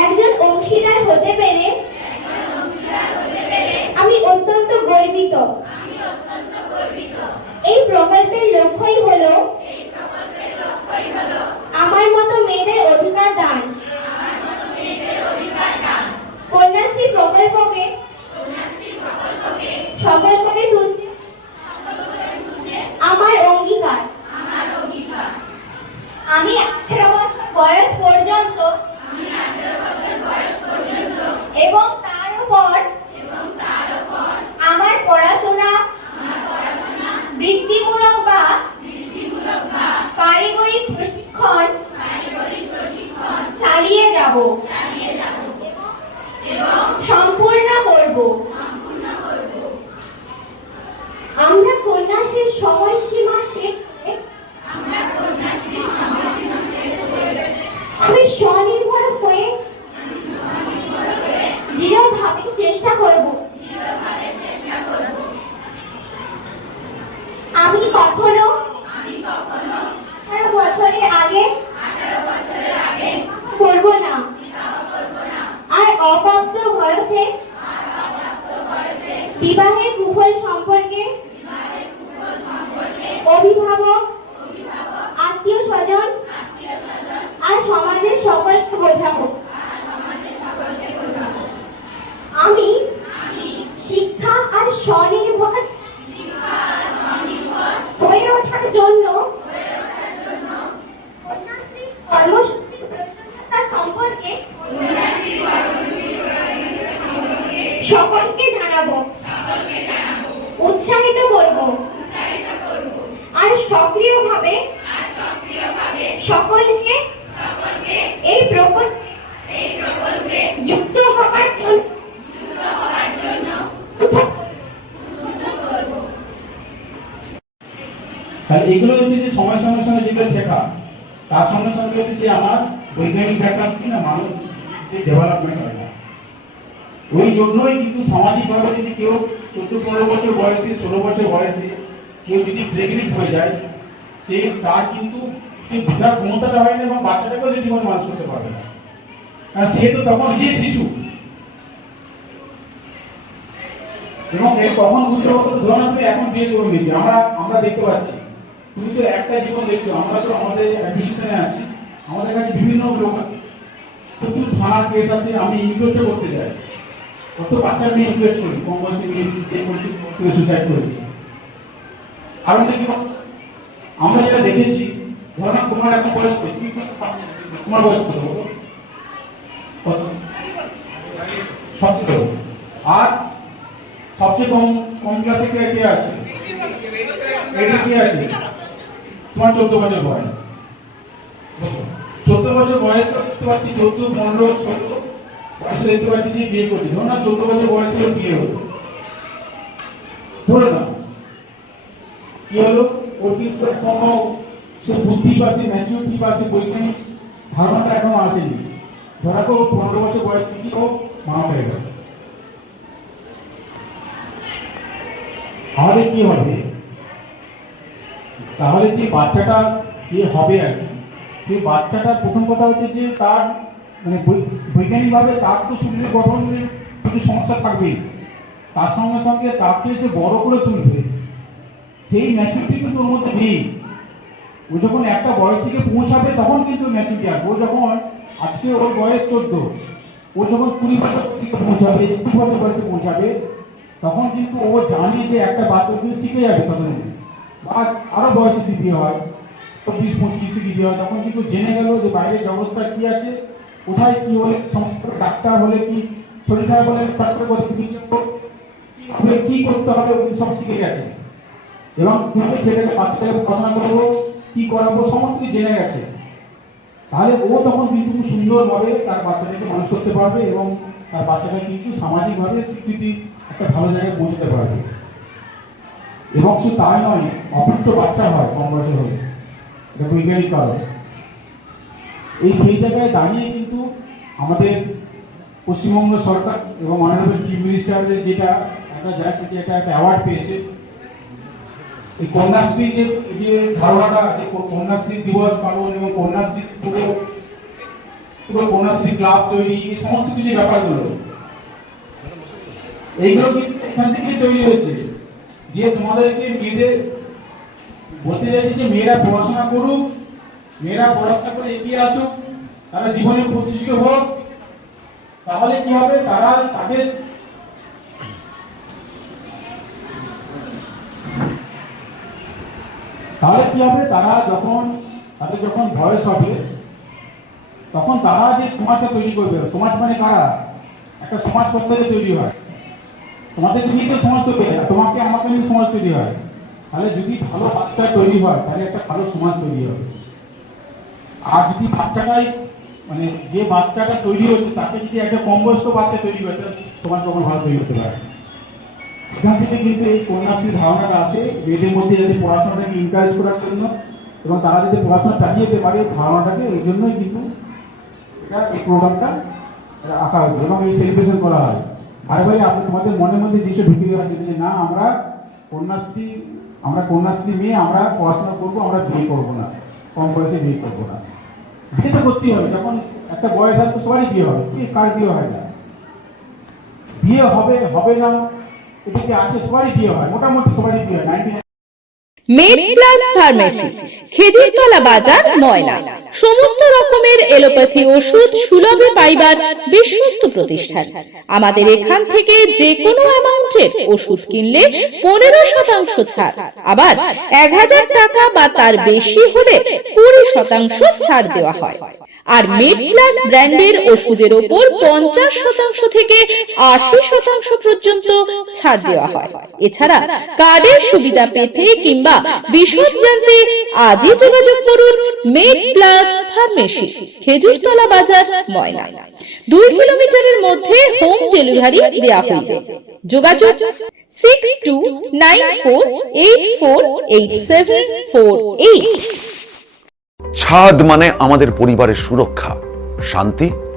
একজন অংশীদার হতে পেরে আমি অত্যন্ত গর্বিত। এই প্রকল্পের লক্ষ্যই হলো আমার মতো মেয়েদের অধিকার দান কন্যাশ্রী প্রকল্পকে সফল করে তুলতে আমার অঙ্গীকার আমি আঠেরো বছর বয়স পর্যন্ত এবং তার উপর আমার পড়াশোনা বৃত্তিমূলক বা পারিবারিক প্রশিক্ষণ চালিয়ে যাব সম্পূর্ণ করব। আমরা কন্যাশ্রীর সময়সীমা শেষ আমি স্বনির্ভর হয়ে দৃঢ়ভাবে চেষ্টা করব। আমি কখনো আঠারো বছরের আগে করব না আর অপ্রাপ্ত বয়সে বিবাহের কুফল সম্পর্কে অভিভাবক আত্মীয় স্বজন আর সমাজের সকলকে বোঝাবো আমি শিক্ষা আর স্বনির্ভর হয়ে ওঠার জন্য কন্যাশ্রী কর্মসূচির প্রয়োজনীয়তা সম্পর্কে সকলকে জানাব। উৎসাহিত করব। আর সক্রিয়ভাবে সকলকে এই প্রকল্পে যুক্ত হবার জন্য এগুলো হচ্ছে যে সময়ের সঙ্গে সঙ্গে যেগুলো শেখা, তার সঙ্গে সঙ্গে হচ্ছে যে আমার বৈজ্ঞানিক ব্যাপার কি না মানুষ যে ডেভেলপমেন্ট হয়। ওই জন্যই কিন্তু সামাজিকভাবে যদি কেউ চোদ্দ পনেরো বছর বয়সে, ষোলো বছর বয়সে কেউ যদি প্রেগনেন্ট হয়ে যায়, সে তার কিন্তু সে বোঝার ক্ষমতাটা হয় না এবং বাচ্চাটাকেও সে জীবনে মানুষ করতে পারবে না। কারণ সে তো তখন নিজে শিশু। এবং এর কখন বুঝতে ধরুন আপনি এখন বিয়ে করে নিচ্ছি আমরা আমরা দেখতে পাচ্ছি। তুমি তো একটা জীবন দেখছ, আমরা তো আমাদের অ্যাডমিনিস্ট্রেশনে আছি, আমাদের কাছে বিভিন্ন লোক আছে। প্রচুর থানার কেস আছে, আমি ইনভেস্ট করতে যাই। কত বাচ্চা মেয়ে ইনভেস্ট কম বয়সে মেয়ে যে করছি কেউ সুসাইড করেছে? আর অনেক আমরা যেটা দেখেছি ধরুন তোমার এখন বয়স কত? তোমার বয়স কত? কত? আর সবচেয়ে কম কম ক্লাসে কে কে আছে? এটা কি আছে? তোমার চোদ্দ বছর বয়স। চোদ্দ বছর বয়স দেখতে পাচ্ছি চোদ্দ, পনেরো, ষোলো। বয়সে দেখতে পাচ্ছি যে বিয়ে করছি ধরো না চোদ্দ বছর বয়স ছিল বিয়ে হলো। ধরে না। কি হলো? ওর কিন্তু এখনও সে বুদ্ধি বা সে ম্যাচুরিটি বা বৈজ্ঞানিক ধারণাটা এখনও আসেনি। ধরা তো পনেরো বছর বয়স থেকে ও মা হয়ে গেল। তাহলে কি হবে? তাহলে যে বাচ্চাটা, যে হবে আর কি, সেই বাচ্চাটার প্রথম কথা হচ্ছে যে তার মানে বৈজ্ঞানিকভাবে তার তো শরীরের গঠনের কিছু সমস্যা থাকবেই। তার সঙ্গে সঙ্গে তাকে যে বড় করে তুলবে, সেই ম্যাচুরিটি কিন্তু ওর মধ্যে নেই। ও যখন একটা বয়স থেকে পৌঁছাবে তখন কিন্তু ম্যাচুরিটি আসবে। ও যখন আজকে ওর বয়স চোদ্দ, ও যখন কুড়ি বছর বয়সে পৌঁছাবে একুশ বছর বয়সে পৌঁছাবে, তখন কিন্তু ও জানে যে একটা বাচ্চা কিন্তু শিখে যাবে তখন বা আরও বয়সে দিদি হয়, চব্বিশ পঁচিশে দিদি হয়, তখন কিন্তু জেনে গেল যে বাইরের জগৎটা কী আছে। কোথায় কি হলে, সমস্ত ডাক্তার হলে কি শরীর খারাপ হলে ডাক্তার বলে কি হবে, কি করতে হবে উনি সব শিখে গেছে। এবং তুমি ছেলেকে বাচ্চাটাকে পড়াশোনা করব কি করাবো, সমস্ত কিছু জেনে গেছে। তাহলে ও তখন কিন্তু খুব সুন্দরভাবে তার বাচ্চাটাকে মানুষ করতে পারবে এবং তার বাচ্চাটা কিন্তু সামাজিকভাবে স্বীকৃতি একটা ভালো জায়গায় পৌঁছতে পারবে। এবং শুধু তাই নয়, অপুষ্ট বাচ্চা হয় কম বয়সে হলে, এটা বৈজ্ঞানিক কারণ। এই সেই জায়গায় দাঁড়িয়ে কিন্তু আমাদের পশ্চিমবঙ্গ সরকার এবং অনারেবল চিফ মিনিস্টারের যেটা একটা জায়গা যেটা একটা অ্যাওয়ার্ড পেয়েছে। এই কন্যাশ্রী যে যে ধারণাটা, যে কন্যাশ্রী দিবস পালন এবং কন্যাশ্রী পুরো এবার কন্যাশ্রী ক্লাব তৈরি, এই সমস্ত কিছু ব্যাপারগুলো, এইগুলো কিন্তু এখান থেকেই তৈরি হয়েছে? যে তোমাদেরকে মেয়েদের বলতে চাইছি যে মেয়েরা পড়াশোনা করুক, মেয়েরা পড়াশোনা করে এগিয়ে আসুক তারা জীবনে প্রতিষ্ঠিত হোক, তাহলে কি হবে? তারা তাদের তাহলে কি হবে? তারা যখন, তাদের যখন বয়স হবে, তখন তারা যে সমাজটা তৈরি করবে, সমাজ মানে কারা? একটা সমাজ করতে তৈরি হয়। তোমাদেরকে নিয়ে তো সমাজ তৈরি হয়, তোমাকে, আমাকে নিয়ে সমাজ তৈরি হয়। তাহলে যদি ভালো বাচ্চা তৈরি হয়, তাহলে একটা ভালো সমাজ তৈরি হবে। আর যদি বাচ্চাটাই মানে যে বাচ্চাটা তৈরি হচ্ছে, তাকে যদি একটা কম বয়স্ক বাচ্চা তৈরি হয় সমাজ কখন ভালো তৈরি হতে পারে এখান থেকে কিন্তু এই কন্যাশ্রীর ধারণাটা আসে, মেয়েদের মধ্যে যাতে পড়াশোনাটাকে এনকারেজ করার জন্য এবং তারা যাতে পড়াশোনা চালিয়ে যেতে পারে ধারণাটাকে এই জন্যই কিন্তু এটা এই প্রোগ্রামটা আঁকা হয়েছে এবং এই সেলিব্রেশন করা হয়। আর ভাই, আপনি তোমাদের মনের মধ্যে জিনিসটা ঢুকিয়ে জন্য যে, না, আমরা কন্যাশ্রী আমরা কন্যাশ্রী মেয়ে, আমরা পড়াশোনা করব, আমরা বিয়ে করব না, কম বয়সে বিয়ে করব না। তো করতেই হবে, যখন একটা বয়স আসবে সবারই বিয়ে হবে। কে, কার বিয়ে হয় না? বিয়ে হবে হবে না এটা কি আছে সবারই বিয়ে হয়, মোটামুটি সবারই বিয়ে হয়। Ninety med plus pharmacy Khejurtala বাজার ময়না। সমস্ত রকমের এলোপ্যাথি ওষুধ সুলভে পাইবার বিশ্বস্ত প্রতিষ্ঠান। আমাদের এখান থেকে যে কোনো অ্যামাউন্টের ওষুধ কিনলে পনেরো শতাংশ ছাড় আবার এক হাজার টাকা বা তার বেশি হলে কুড়ি শতাংশ ছাড় দেওয়া হয়। আর মেড প্লাস ব্র্যান্ডের ওষুধের ওপর পঞ্চাশ শতাংশ থেকে আশি শতাংশ পর্যন্ত ছাড় দেওয়া হয়। এছাড়া কার্ডের সুবিধা পেতে কিংবা বিশদ জানতে আজই যোগাযোগ করুন মেড প্লাস ফার্মেসি খেজুরতলা বাজার, ময়না। দুই কিলোমিটারের মধ্যে হোম ডেলিভারি দেওয়া যোগাযোগ six two nine four eight four eight seven four eight ছাদ মানে আমাদের পরিবারের সুরক্ষা, শান্তি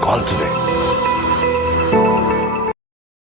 Call today.